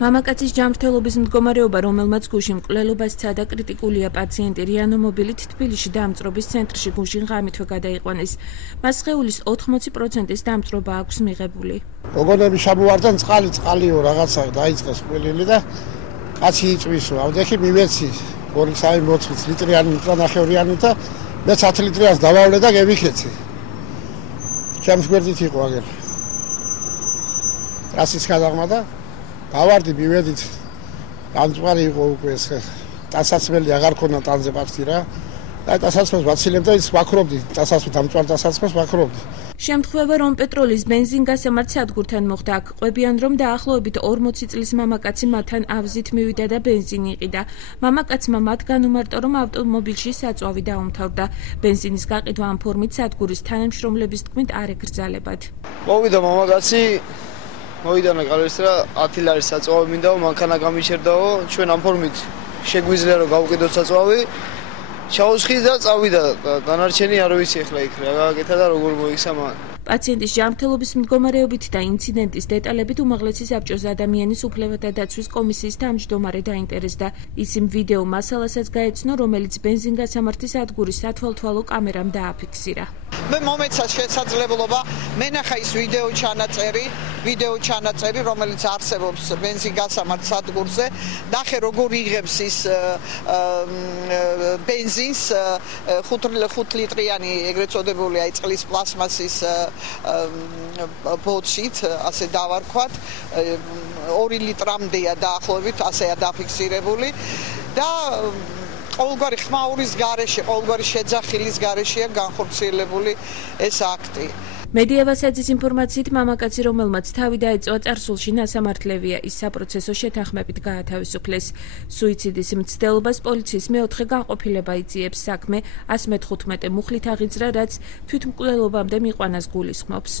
მამაკაცის ჯანმრთელობის მდგომარეობა, რომელმაც გუშინ მკვლელობას სცადა, კრიტიკულია. პაციენტი რეანიმობილით თბილისში დამწრობის ცენტრში გუშინ ღამითვე გადაიყვანეს. მას სხეულის 80%-ის დამწრობა აქვს მიღებული. გოგონები შემოვარდნენ, წყალიო რაღაცა დაიწყეს ყვილილი და კაცი იწვისო. ავდექი მივეცი 2-3 ლიტრიანი ნახევრიანი და მე 10 ლიტრიანს დავავლე და გევიქეცი. ჩემს გვერდით იყო აგერ. ტრასის გადაღმა და დავარდი მივედით. დამწვარი იყო უკვე ეს ტანსაცმელი აღარ ქონა ტანზე პაქტი რა. და ტანსაცმელს ვაცილებდა ის ვაქრობდი. ტანსაცმელს დამწვარ ტანსაცმელს ვაქრობდი. შემთხვევა რომ პეტროლის ბენზინგასამართ სადგურთან მოხდა, აქ ყვებიან რომ დაახლოებით 40 წლის მამაკაცი მათთან ავზით მივიდა და ბენზინი იყიდა. მამაკაცმა მათგან უმარტო რომ ავტომობილში საწვავი დაუმთავრდა. ბენზინის გაყიდვა ამ ფორმით სადგურის თანამშრომლების თქმით არ ეკრძალებათ. მოვიდა მამაკაცი მოიდანა კალერს რა 10 ლარის საწვავი მინდაო მანქანა გამიჩერდაო ჩვენ ამ ფორმით შეგვიძლია რომ გავუკიდოთ საწვავი ჩაუსხი და წავიდა დანარჩენი არ ვიცი ახლა იქ რა გააკეთა და როგორ მოიხსამა პაციენტის ჯანმრთელობის მდგომარეობით და ინციდენტის დეტალებით უმაღლესი საბჭოს ადამიანის უფლებათა დაცვის კომისიის თავმჯდომარე დაინტერესდა. ის იმ ვიდეო მასალასაც გაეცნო, რომელიც ბენზინგასამართი სადგურის სათვალთვალო კამერამ დააფიქსირა. მე მომეცა შესაძლებლობა მენახა ის ვიდეო ჩანაწერი, რომელიც არსებობს ბენზინგასამართ სადგურზე, ნახე როგორ იღებს ის ბენზინს 5 ლიტრიანი ეგრეთ წოდებული აი წყლის პლასმასის ბოთლით, ასე დავარქვათ, 2 ლიტრამდეა დაახლოებით, ასეა დაფიქსირებული და ყოველგვარი ხმაურის გარეშე, ყოველგვარი შეძახილის გარეშეა განხორციელებული ეს აქტი. მედიავასაძის ინფორმაციით მამაკაცი, რომელმაც თავი დაეწვა წარსულში ნასამართლევია, ის საპროცესო შეთანხმებით გაათავისუფლეს. სუიციდის მცდელობას პოლიციის მეოთხე განყოფილება იძიებს. საქმე 115 მუხლით აღიძრა, რაც თვითმკვლელობამდე მიყვანას გულისხმობს.